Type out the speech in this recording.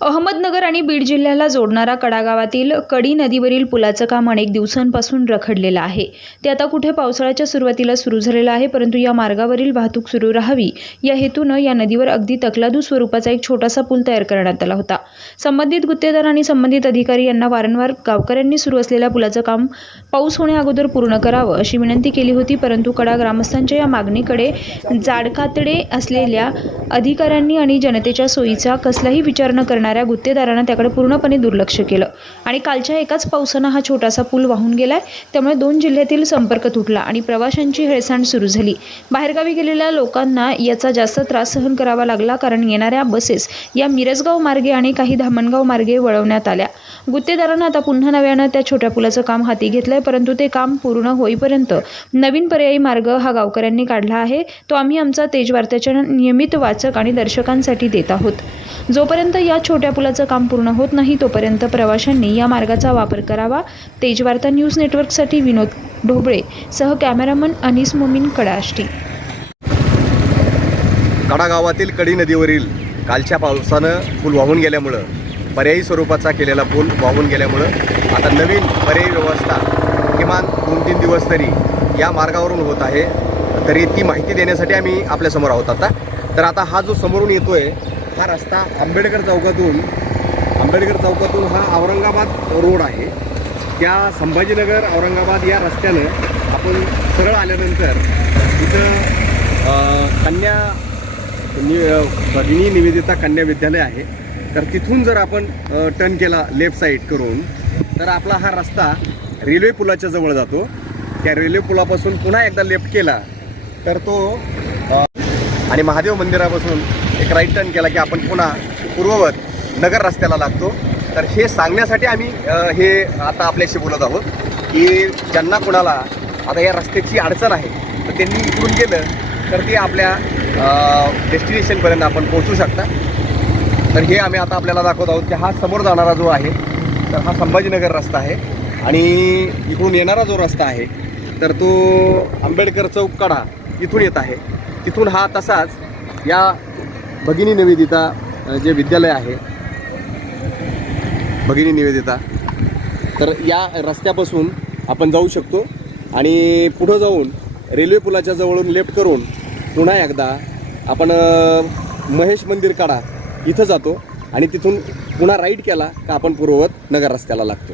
अहमदनगर आणि बीड जिल्ह्याला जोडणारा कडागावातील कडी नदीवरील पुलाचं काम अनेक दिवसांपासून रखडलेलं आहे. ते आता कुठे पावसाळ्याच्या सुरुवातीला सुरू झालेलं आहे परंतु या मार्गावरील वाहतूक सुरू राहावी या हेतूनं या नदीवर अगदी तकलादू स्वरूपाचा एक छोटासा पूल तयार करण्यात आला होता. संबंधित गुत्तेदार आणि संबंधित अधिकारी यांना वारंवार गावकऱ्यांनी सुरू असलेल्या पुलाचं काम पाऊस होण्याअगोदर पूर्ण करावं अशी विनंती केली होती परंतु कडा ग्रामस्थांच्या या मागणीकडे जाडकातडे असलेल्या अधिकाऱ्यांनी आणि जनतेच्या सोयीचा कसलाही विचार न करणाऱ्या गुत्तेदारांना त्याकडे पूर्णपणे दुर्लक्ष केलं. आणि कालच्या एकाच पावसानं हा छोटासा पूल वाहून गेलाय त्यामुळे दोन जिल्ह्यातील संपर्क तुटला आणि प्रवाशांची हेळसांड सुरू झाली. बाहेरगावी गेलेल्या लोकांना याचा जास्त त्रास सहन करावा लागला कारण येणाऱ्या बसेस या मिरजगाव मार्गे आणि काही धामणगाव मार्गे वळवण्यात आल्या. गुत्तेदारांना आता पुन्हा नव्यानं त्या छोट्या पुलाचं काम हाती घेतलं आहे परंतु ते काम पूर्ण होईपर्यंत नवीन पर्यायी मार्ग हा गावकऱ्यांनी काढला आहे. तो आम्ही आमचा तेजवार्त्याच्या नियमित वाचक आणि दर्शकांसाठी देत आहोत. जोपर्यंत या छोट्या पुलाचं काम पूर्ण होत नाही तोपर्यंत प्रवाशांनी या मार्गाचा वापर करावा. तेजवार्ता न्यूज नेटवर्कसाठी विनोद ढोबळे सह कॅमेरामन अनिस मोमीन कडाष्टी. कडा गावातील कडी नदीवरील कालच्या पावसानं पूल वाहून गेल्यामुळं पर्यायी स्वरूपाचा केलेला पूल वाहून गेल्यामुळं आता नवीन पर्यायी व्यवस्था किमान दोन तीन दिवस तरी या मार्गावरून होत आहे. तरी ती माहिती देण्यासाठी आम्ही आपल्यासमोर आहोत आता. तर आता हा जो समोरून येतो आहे हा रस्ता आंबेडकर चौकातून आंबेडकर चौकातून हा औरंगाबाद रोड आहे. त्या संभाजीनगर औरंगाबाद या रस्त्यानं आपण सरळ आल्यानंतर इथं कन्या नि भगिनी निवेदिता कन्या विद्यालय आहे. तर तिथून जर आपण टर्न केला लेफ्ट साईड करून तर आपला हा रस्ता रेल्वे पुलाच्या जवळ जातो. त्या रेल्वे पुलापासून पुन्हा एकदा लेफ्ट केला तर तो आणि महादेव मंदिरापासून एक राईट टर्न केला की आपण पुन्हा पूर्ववत नगर रस्त्याला लागतो. तर हे सांगण्यासाठी आम्ही हे आता आपल्याशी बोलत आहोत की ज्यांना कुणाला आता या रस्त्याची अडचण आहे तर त्यांनी इकडून गेलं तर ते आपल्या डेस्टिनेशनपर्यंत आपण पोहोचू शकता. तर हे आम्ही आता आपल्याला दाखवत आहोत की हा समोर जाणारा जो आहे तर हा संभाजीनगर रस्ता आहे. आणि इकडून येणारा जो रस्ता आहे तर तो आंबेडकर चौक कडा इथून येत आहे. तिथून हा तसाच या भगिनी निवेदिता जे विद्यालय आहे भगिनी निवेदिता तर या रस्त्यापासून आपण जाऊ शकतो. आणि पुढं जाऊन रेल्वे पुलाच्या जवळून लेफ्ट करून पुन्हा एकदा आपण महेश मंदिर काढा इथं जातो. आणि तिथून पुन्हा राईट केला का आपण पूर्ववत नगर रस्त्याला लागतो.